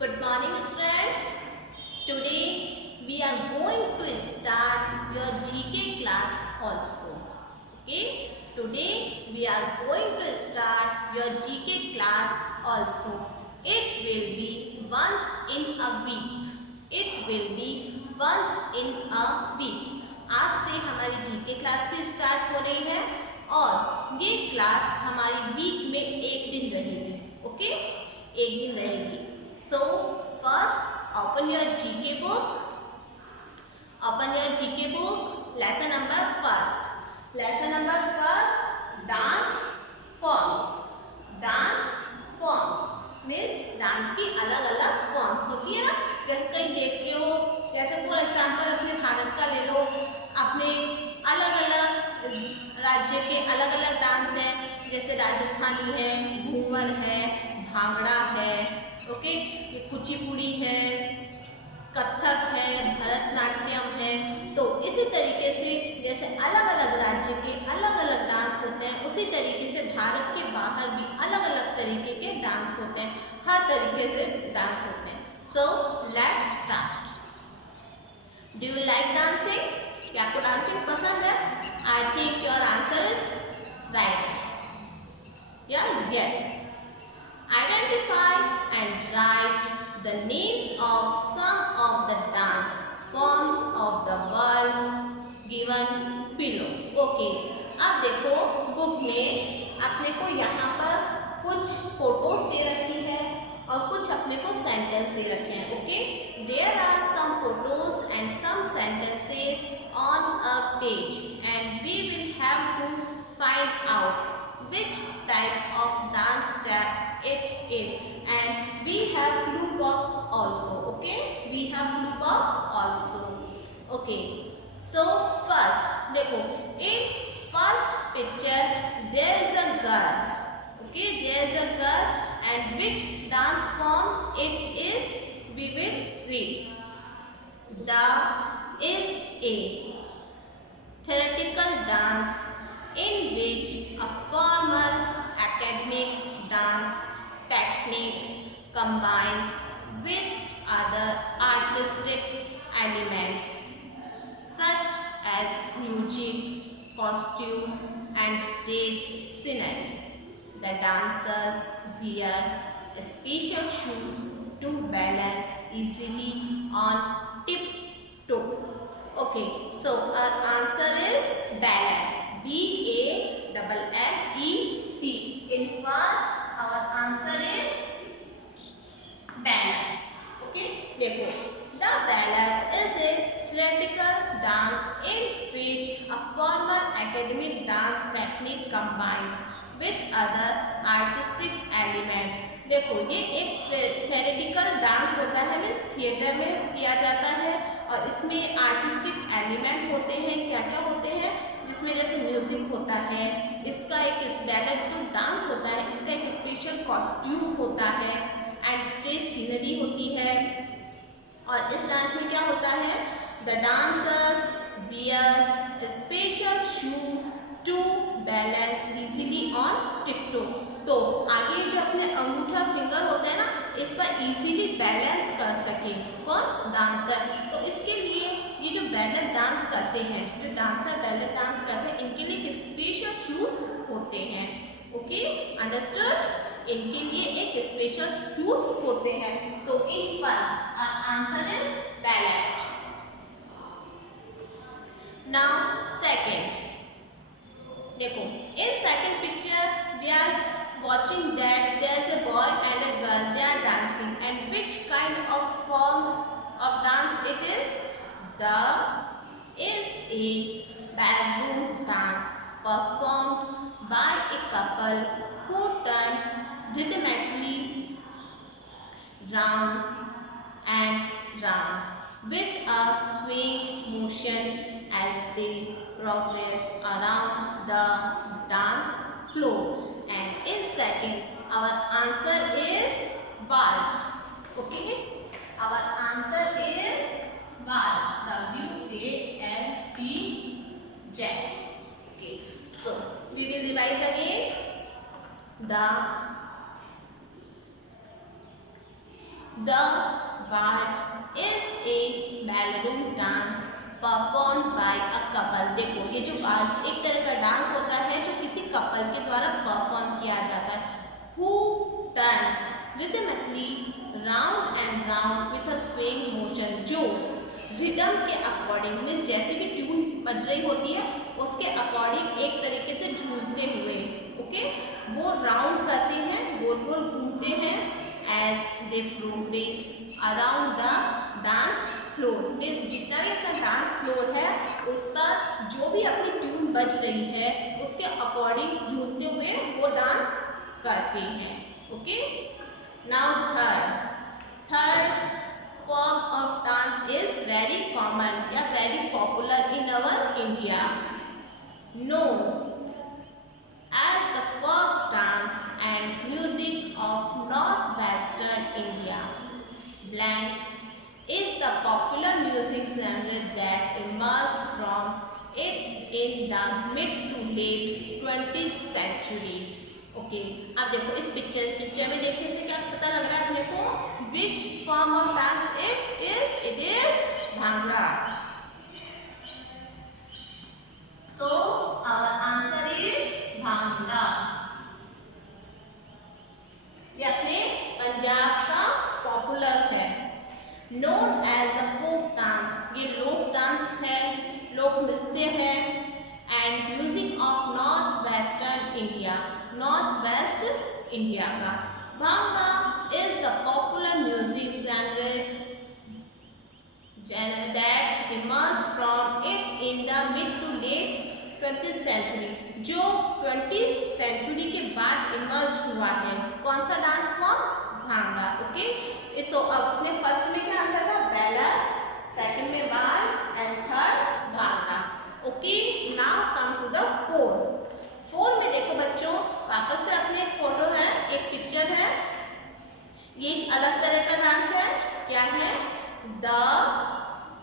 Good morning, students. Today we are going to start your GK class also. Okay. Today we are going to start your GK class also. It will be once in a week. It will be once in a week. आज से हमारी GK class भी स्टार्ट हो रही है और ये क्लास हमारी वीक में एक दिन रहेगी. ओके, एक दिन रहेगी. So first open your GK book. Open your GK book. Lesson number first. Lesson number first. Dance forms. Dance forms means dance की अलग अलग फॉर्म होती है ना. जैसे कहीं देखते हो, जैसे फॉर एग्जाम्पल अपने भारत का ले लो. अपने अलग अलग राज्य के अलग अलग डांस हैं. जैसे राजस्थानी है, घूमर है, भांगड़ा है. ओके, ये कुचिपुड़ी है, कथक है, भरतनाट्यम है. तो इसी तरीके से जैसे अलग अलग राज्य के अलग अलग डांस होते हैं, उसी तरीके से भारत के बाहर भी अलग अलग तरीके के डांस होते हैं. हर तरीके से डांस होते हैं. So let's start. Do you like dancing? क्या आपको डांसिंग पसंद है? I think your answer is right. या yes. Identify and write the names of some of the dance forms of the world given below. Okay. अब देखो बुक में अपने को यहाँ पर कुछ फोटोज दे रखी है और कुछ अपने को सेंटेंस दे रखे हैं. Okay, there are some photos and some sentences on a page and we will have to find out which type of dance step it is, and we have clue box also. Okay, we have clue box also. Okay, so first देखो, in first picture there is a girl. Okay, there is a girl and which dance form it is, we will read. The is a theatrical dance in which a formal academic dance technique combines with other artistic elements such as music, costume and stage scenery. The dancers wear special shoes to balance easily on tiptoe. Okay, so our answer is ballad. B-A-L-L-E-D. In first, our answer is ballad. Okay, देखो, the ballad is a theatrical dance in which a formal academic dance technique combines with other artistic element. देखो, ये एक theatrical dance होता है, means theatre में किया जाता है और इसमें आर्टिस्टिक एलिमेंट होते हैं. क्या क्या होते हैं? जिसमें जैसे म्यूजिक होता है, इसका एक बैलेड जो डांस होता है, इसका एक स्पेशल कॉस्ट्यूम होता है एंड स्टेज सीनरी होती है. और इस डांस में क्या होता है? The dancers wear special shoes to balance easily on tiptoe. तो आगे जो अपने अंगूठा फिंगर होता है ना, इस पर इजीली बैलेंस कर सके कौन? डांसर. तो इसके लिए ये जो बैलेट डांस करते हैं, जो डांसर बैलेट डांस करते हैं, इनके लिए एक स्पेशल शूज होते हैं. Okay, understood? इनके लिए एक स्पेशल शूज होते हैं. तो in first answer is ballet. Now second देखो, in second picture we are watching that there is a boy and a girl, they are dancing, and which kind of form of dance it is? The is a ballroom dance performed by a couple who turn rhythmically round and round with a swing motion as they progress around the dance floor. And in second, our answer is waltz. Okay, our answer is waltz. W-A-L-T-Z. Okay, so we will revise again. The The waltz is a ballroom dance performed by a couple. देखो ये जो waltz एक तरह का डांस होता है जो किसी कपल के द्वारा परफॉर्म किया जाता है. Who turn rhythmically round and round with a swaying motion. जो रिदम के अकॉर्डिंग में जैसे भी ट्यून बज रही होती है उसके अकॉर्डिंग एक तरीके से झूलते हुए, ओके, वो राउंड करते हैं, गोल गोल घूमते हैं as they progress around the dance floor. Means जितना भी अपना डांस फ्लोर है उस पर जो भी अपनी ट्यून बज रही है उसके अकॉर्डिंग झूलते हुए वो डांस करते हैं. Okay, now third form of dance is very common या very popular in our India, known as the folk dance and music of northwestern India. Blank is the popular music genre that emerged from it in the mid to late 20th century. Okay, अब देखो इस पिक्चर में देखने से क्या पता लग रहा है अपने को? Which form of dance it is bhangra. So our answer is bhangra. ये अपने पंजाब का पॉपुलर है. Known as the folk dance, ये लोक डांस है, लोक नृत्य है. And music of north western India, north west India का. Bhangra is the popular music genre that emerged from it in the mid to late 20th century. जो 20th century के बाद इमर्ज हुआ है. कौन सा dance form? Bhangra. Okay, it's अपने first में क्या आंसर था? बैलेट, सेकंड में waltz and third bhangra. Okay, now come to the four में देखो बच्चों, वापस से अपने एक फोटो है, एक पिक्चर है. ये एक अलग तरह का डांस है. क्या है? The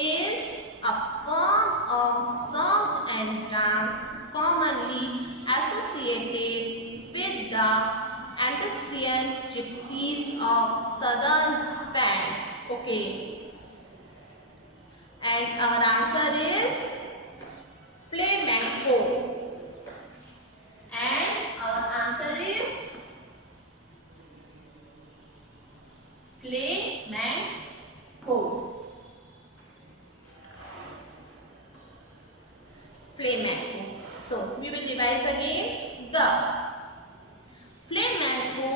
is a form of song and dance commonly associated with the Andalusian gypsies of southern Spain. Okay, and our answer is flamenco. And our answer is flamenco. Flamenco. So we will revise again. The flamenco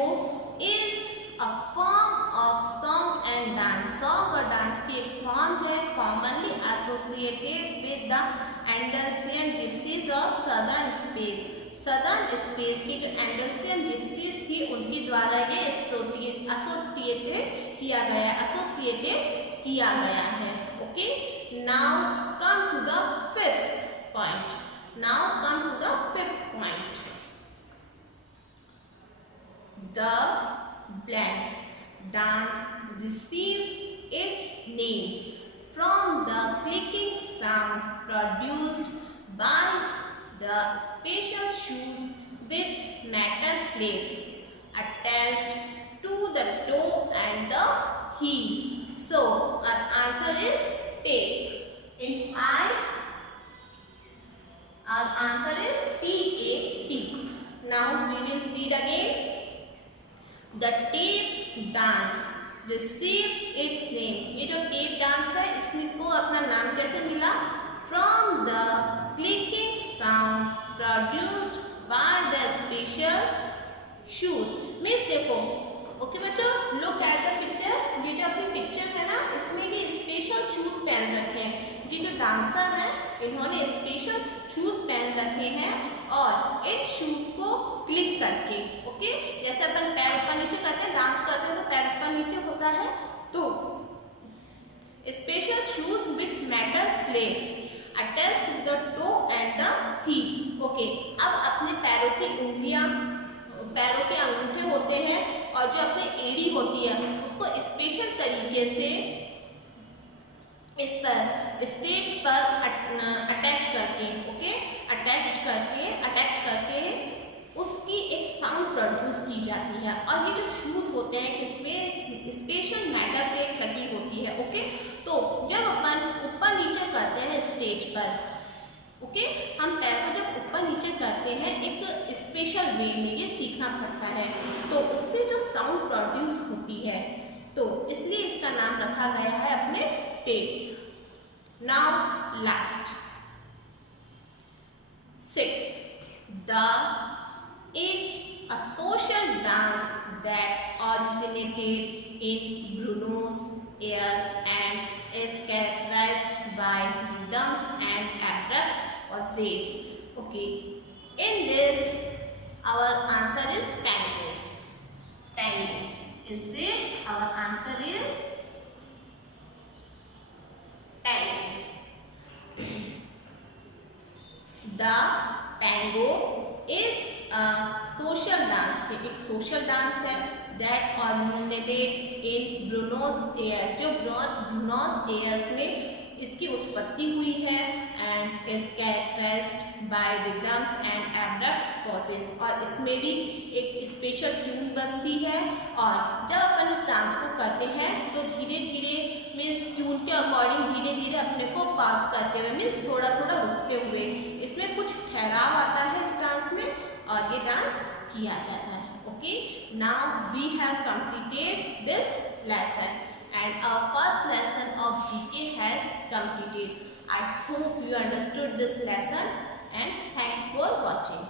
is a form of song and dance. Song और डांस की एक फॉर्म है, commonly associated with the Andalusian gypsies of southern Spain. southern Spain की जो Andalusian gypsies थी उनके द्वारा ये associated किया गया है. Okay, now come to the fifth point. The blank dance receives its name from the clicking sound produced by the special shoes with metal plates attached to the toe and the heel. So our answer is tape. In our answer is TAP. Now we will read again. The tape dance receives its name. ये जो tape dance है इसको अपना नाम कैसे मिला? From the clicking sound produced by the special shoes. Means देखो, ओके बच्चों, look at the picture. ये जो अपनी पिक्चर है ना, इसमें ये स्पेशल शूज पहन रखे हैं. ये जो डांसर है इन्होंने स्पेशल शूज पहन रखे हैं और इन शूज को क्लिक करके, ओके, जैसे अपन पैर ऊपर नीचे करते हैं, डांस करते हैं तो पैर ऊपर नीचे होता है, तो special shoes with metal plates attached to the toe and the heel. Okay, अब अपने पैरों की उंगलियां, पैरों के अंगूठे होते हैं और जो अपनी एड़ी होती है उसको स्पेशल तरीके से इस पर स्टेज पर अटैच करके, ओके, अटैच करके उसकी एक साउंड प्रोड्यूस की जाती है. और ये जो शूज होते हैं इसमें स्पेशल है। ओके, तो जब अपन ऊपर नीचे करते हैं स्टेज पर, ओके, हम पैर को जब ऊपर नीचे करते हैं एक स्पेशल वे में ये सीखना पड़ता है, तो उससे जो साउंड प्रोड्यूस होती है, तो इसलिए इसका नाम रखा गया है अपने tape. Now last 6, the is a social dance that originated in Buenos Aires and is characterized by rhythms and abrupt pauses. Okay, in this our answer is tango. Tango. In this our answer is tango. The tango is a social dance, एक social dance है that originated in Buenos Aires, जो Buenos years में इसकी उत्पत्ति हुई है and is characterized by rhythms and abrupt pauses, और इसमें भी एक स्पेशल ट्यून बजती है, और जब अपन इस डांस को करते हैं तो धीरे धीरे मीन्स ट्यून के अकॉर्डिंग धीरे धीरे अपने को पास करते हुए मीन्स थोड़ा थोड़ा रुकते हुए इसमें कुछ ठहराव आता है इस डांस में, और ये डांस किया जाता है। Okay, now we have completed this lesson and our first lesson of GK has completed. I hope you understood this lesson and thanks for watching.